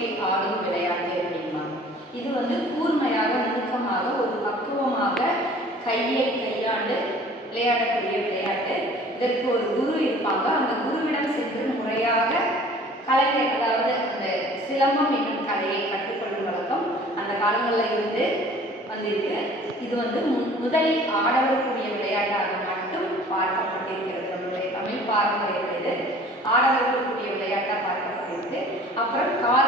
சுற்றி ஆடும் விளையாட்டு அப்படின்னா இது வந்து கூர்மையாக நுணுக்கமாக ஒரு பக்குவமாக கையை கையாண்டு விளையாடக்கூடிய விளையாட்டு. இதற்கு ஒரு குரு இருப்பாங்க. அந்த குருவிடம் சென்று முறையாக கலைஞர் அதாவது அந்த சிலம்பம் என்னும் கலையை கற்றுக்கொள்ளும் வழக்கம் அந்த காலங்களில் இருந்து வந்திருக்கு. இது வந்து முதலில் ஆடவர்களுடைய விளையாட்டாக மட்டும் பார்க்கப்பட்டிருக்கிறது. நம்முடைய தமிழ் பாரம்பரியத்தில் ஆடவர்களுடைய விளையாட்டாக பார்க்கப்பட்டிருக்கு. அப்புறம் கால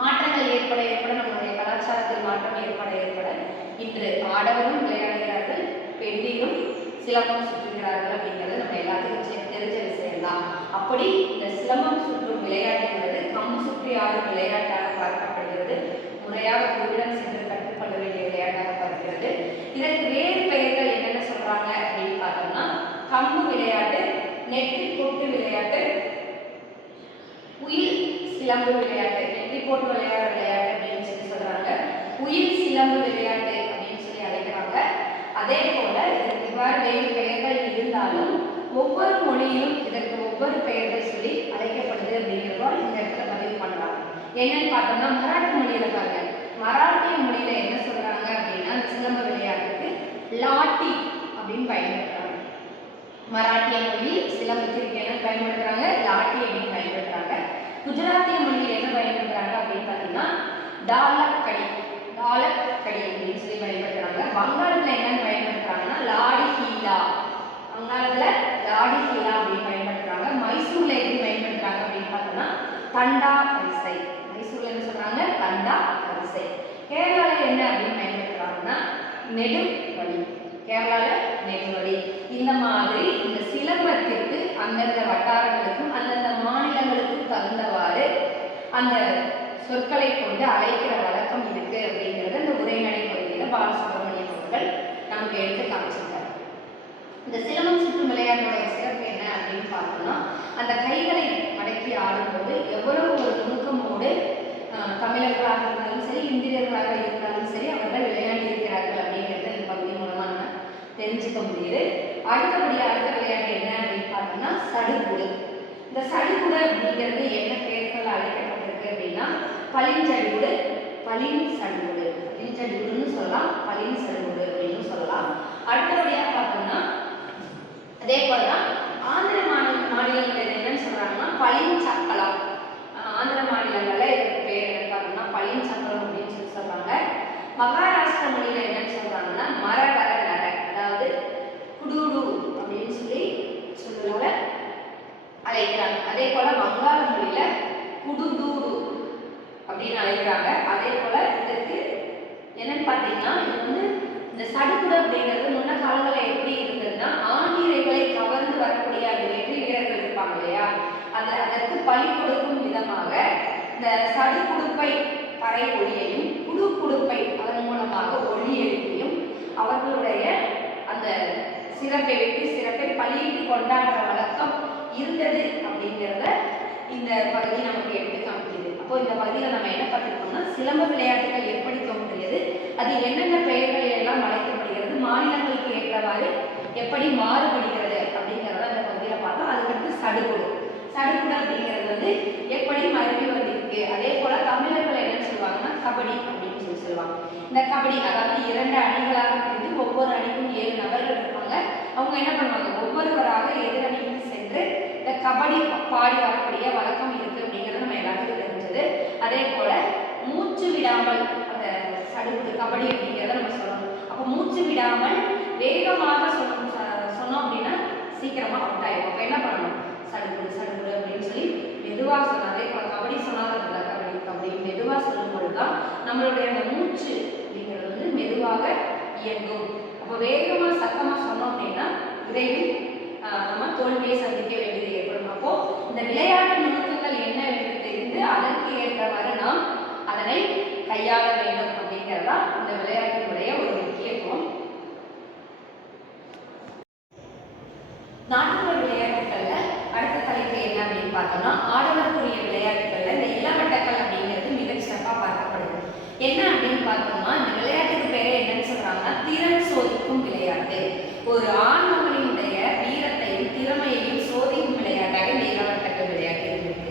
மாற்றங்கள் ஏற்பட நம்முடைய கலாச்சாரத்தில் மாற்றம் ஏற்பட இன்று ஆடவரும் விளையாடுகிறார்கள், பெண்ணிலும் சிலம்பம் சுற்றுகிறார்கள் அப்படிங்கிறது நம்ம எல்லாத்துக்கும் தெரிஞ்ச விஷயம்தான். அப்படி இந்த சிலம்பம் சுற்றும் விளையாட்டுங்கிறது கம்பு சுற்றி ஆடும் விளையாட்டாக பார்க்கப்படுகிறது. முறையாக குருவிடம் சென்று கற்றுக்கொள்ள வேண்டிய விளையாட்டாக பார்க்கிறது. இதற்கு வேறு பெயர்கள் என்னென்ன சொல்றாங்க அப்படின்னு பார்த்தோம்னா கம்பு விளையாட்டு, நெற்றி போட்டு விளையாட்டு, உயில் சிலம்பு விளையாட்டு, நெற்றி போட்டு விளையாடுற விளையாட்டு அப்படின்னு சொல்லி சொல்றாங்க. உயில் சிலம்பு விளையாட்டு அப்படின்னு சொல்லி அழைக்கிறாங்க. அதே போல இதற்கு இவ்வாறு வேறு பெயர்கள் இருந்தாலும் ஒவ்வொரு மொழியிலும் இதற்கு ஒவ்வொரு பெயர்கள் சொல்லி அழைக்கப்படுது அப்படிங்கிறதோ இந்த இடத்துல பதிவு பண்றாங்க. என்னன்னு பார்த்தோம்னா மராட்டி மொழியில பாருங்க, மராட்டிய மொழியில என்ன சொல்றாங்க அப்படின்னா அந்த சிலம்பு விளையாட்டுக்கு லாட்டி அப்படின்னு பயன்படுத்துறாங்க. மராட்டிய மொழி சிலம்பத்திற்கு என்ன பயன்படுத்துறாங்க, லாட்டி அப்படின்னு பயன்படுத்துறாங்க. குஜராத்திய மொழியில் என்ன பயன்படுத்துறாங்க அப்படின்னு பார்த்தீங்கன்னா டாலக்கடி அப்படின்னு சொல்லி பயன்படுத்துறாங்க. வங்காளத்தில் என்னன்னு பயன்படுத்துறாங்கன்னா லாடி ஹீலா, வங்காளத்தில் லாடி ஹீலா அப்படின்னு பயன்படுத்துறாங்க. மைசூர்ல எப்படி பயன்படுத்துறாங்க அப்படின்னு பார்த்தோம்னா தண்டா வரிசை, மைசூர்ல என்ன சொல்றாங்க தண்டா வரிசை. கேரளால என்ன அப்படின்னு பயன்படுத்துறாங்கன்னா நெடுவழி, கேரளால நெடுவழி. இந்த மாதிரி இந்த சிலம்பத்திற்கு அந்தந்த வட்டாரங்களுக்கும் அந்தந்த மாநிலங்களுக்கும் தகுந்தவாறு அந்த சொற்களை கொண்டு அழைக்கிற வழக்கம் இருக்கு அப்படிங்கிறது இந்த உரைநடை பகுதியில பாலசுப்ரமணியம் அவர்கள் நமக்கு எடுத்து காமிச்சிருக்காரு. இந்த சிலம்பம் சுற்றும் விளையாட்டுடைய சிறப்பு என்ன அப்படின்னு பார்த்தோம்னா அந்த கைகளை மடக்கி ஆடும்போது எவ்வளவு ஒரு நுணுக்கமோடு தமிழர்களாக இருந்தாலும் சரி இந்தியர்களாக இருந்தாலும் சரி அவர்கள் விளையாடி இருக்கிறார்கள் அப்படிங்கிறத இந்த பகுதி மூலமா நம்ம தெரிஞ்சுக்க முடியுது. அடுத்த விளையாட்டு என்ன அப்படின்னு பார்த்தோம்னா சடுகுடு. இந்த சடுகுடு அப்படிங்கிறது என்ன பெயர்கள் அழைக்கப்பட்டிருக்கு அப்படின்னா பளிஞ்சடுகுடு, பளிஞ்சடுகுடுன்னு சொல்லலாம், பளிஞ்சடுகுடு அப்படின்னு சொல்லலாம். அடுத்தபடியாக பார்த்தோம்னா அதே போலதான் ஆந்திர மாநிலங்கள் என்னன்னு சொல்றாங்கன்னா பளிஞ்சக்கலம். ஆந்திர மாநிலங்கள்ல இதுக்கு பேர் என்ன பார்த்தோம்னா பளிஞ்சக்கலம் அப்படின்னு சொல்லி சொல்றாங்க. மகாராஷ்டிர மொழியில என்னன்னு சொல்றாங்கன்னா மரவர நர, அதாவது குடுடு அப்படின்னு சொல்லி சொல்லுவாங்க அழைக்கிறாங்க. அதே போல வங்காள மொழியில குடுதூடு அப்படின்னு அழைக்கிறாங்க. அதே போல இதற்கு என்னன்னு பார்த்தீங்கன்னா இது வந்து இந்த சடுகுடு அப்படிங்கிறது முன்ன காலங்களில் எப்படி இருந்ததுன்னா ஆங்கிலேயர்களை கவர்ந்து வரக்கூடிய அந்த வெற்றி வீரர்கள் இருப்பாங்க இல்லையா, அதற்கு பலி கொடுக்கும் விதமாக இந்த சடுகுடுப்பை பறை ஒளியையும் குடுகுடுப்பை அதன் மூலமாக ஒளி எழுப்பியும் அவர்களுடைய அந்த சிறப்பை வெற்றி சிறப்பை பலியிட்டு கொண்டாடுற வழக்கம் இருந்தது அப்படிங்கிறத இந்த பகுதி நமக்கு எடுத்து காமிக்குது. அப்போ இந்த பகுதியில் நம்ம என்ன பார்த்துருக்கோம்னா சிலம்ப விளையாட்டுகள் எப்படி தோன்றியது, அது என்னென்ன பெயர்களில் எல்லாம் அழைக்கப்படுகிறது, மாநிலங்களுக்கு ஏற்றவாறு எப்படி மாறுபடுகிறது அப்படிங்கிறத அந்த பகுதியில் பார்த்தோம். அதுக்கடுத்து சடுகுடு அப்படிங்கிறது வந்து எப்படி மருவி வந்திருக்கு. அதே போல தமிழர்கள் என்ன சொல்லுவாங்கன்னா கபடி அப்படின்னு சொல்லி சொல்லுவாங்க. இந்த கபடி அதாவது 2 அணிகளாக பிரிந்து ஒவ்வொரு அணிக்கும் 7 நபர்கள் இருப்பாங்க. அவங்க என்ன பண்ணுவாங்க, ஒவ்வொருவராக எதிரணிக்கு சென்று இந்த கபடி பாடி வரக்கூடிய வழக்கம் இருக்கு அப்படிங்கிறது நம்ம எல்லாத்துக்கும் தெரிஞ்சது. அதே போல மூச்சு விடாமல் அந்த சடுகுடு கபடி அப்படிங்கிறத நம்ம சொல்லணும். அப்போ மூச்சு விடாமல் வேகமாக சொன்னோம் அப்படின்னா சீக்கிரமா அவுட் ஆயிடும். அப்போ என்ன பண்ணணும், சடுகுடு அப்படின்னு சொல்லி மெதுவாக சொன்னோம். அதே போல கபடி சொன்னாலும் கபடி மெதுவாக சொல்லும் பொழுதுதான் நம்மளுடைய அந்த மூச்சு அப்படிங்கிறது வந்து மெதுவாக இயங்கும். அப்போ வேகமாக சத்தமாக சொன்னோம் அப்படின்னா விரைவில் நம்ம தோல்வியை சந்திக்க வேண்டியது ஏற்படும். அப்போ இந்த விளையாட்டு நுணுக்கங்கள் என்ன என்று தெரிந்து அதற்கு ஏற்றவாறு நாம் அதனை கையாள வேண்டும் அப்படிங்கிறதா இந்த விளையாட்டினுடைய ஒரு முக்கியத்துவம். நாட்டுப்புற விளையாட்டுகள்ல அடுத்த தலைப்பு என்ன அப்படின்னு பார்த்தோம்னா ஆடவருக்குரிய விளையாட்டுகள்ல இந்த இளவட்டங்கள் அப்படிங்கிறது மிகச் சிறப்பாக பார்க்கப்படுது. என்ன அப்படின்னு பார்த்தோம்னா இந்த விளையாட்டுக்கு பேரே என்னன்னு சொல்றாங்கன்னா திறன் சோதிக்கும் விளையாட்டு. ஒரு ஆண்மகனினுடைய வீரத்தையும் திறமையையும் சோதிக்கும் விளையாட்டாக இந்த இளவட்டங்கள் விளையாட்டு இருக்கு.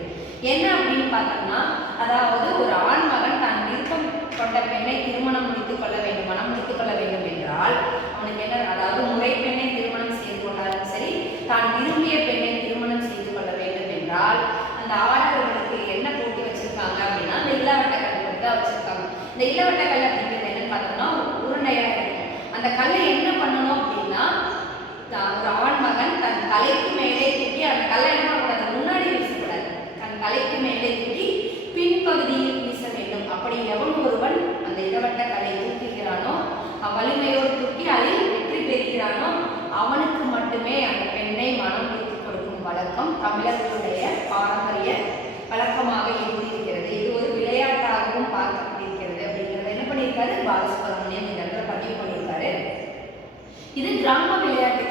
என்ன அப்படின்னு பார்த்தோம்னா, அதாவது ஒரு ஆண் மகன் தான் விருப்பம் கொண்ட பெண்ணை திருமணம் முடித்துக் கொள்ள வேண்டும், மனம் முடித்துக் கொள்ள வேண்டும் என்றால் அவனுக்கு என்ன, அதாவது முறை பெண்ணை திருமணம் செய்து கொண்டாலும் சரி, தான் விரும்பிய பெண்ணை திருமணம் செய்து கொள்ள வேண்டும் என்றால் அந்த ஆடவர்களுக்கு என்ன போட்டி வச்சிருக்காங்க அப்படின்னா, அந்த இளவட்ட கல் போட்டு தான் வச்சிருக்காங்க. இந்த இளவட்ட கல் அப்படிங்கிறது என்னன்னு பார்த்தோம்னா உருண்டையா இருக்கும். அந்த கல்லை என்ன பண்ணணும் அப்படின்னா, ஒரு ஆண் மகன் தன் தலைக்கு மேலே தூக்கி, அந்த கல்லை என்ன பண்ணக்கூடாது, முன்னாடி வீசக்கூடாது, தன் தலைக்கு மேலே தூக்கி பின்பகுதியில் வீச வேண்டும். அப்படி எவன் ஒருவன் அந்த இளவட்ட கல்லை தூக்குகிறானோ, வலிமையோடு தூக்கி அதில் வெற்றி பெறுகிறானோ அவனுக்கு மட்டுமே அந்த பெண்ணை மனம் முடித்து கொடுக்கும் வழக்கம் தமிழர்களுடைய பாரம்பரிய வழக்கமாக இருந்திருக்கிறது. இது ஒரு விளையாட்டாகவும் பார்க்கப்பட்டிருக்கிறது அப்படிங்கிறத என்ன பண்ணியிருக்காரு பாலசுப்ரமணியம் இந்த இடத்துல பதிவு பண்ணியிருக்காரு. இது கிராம விளையாட்டு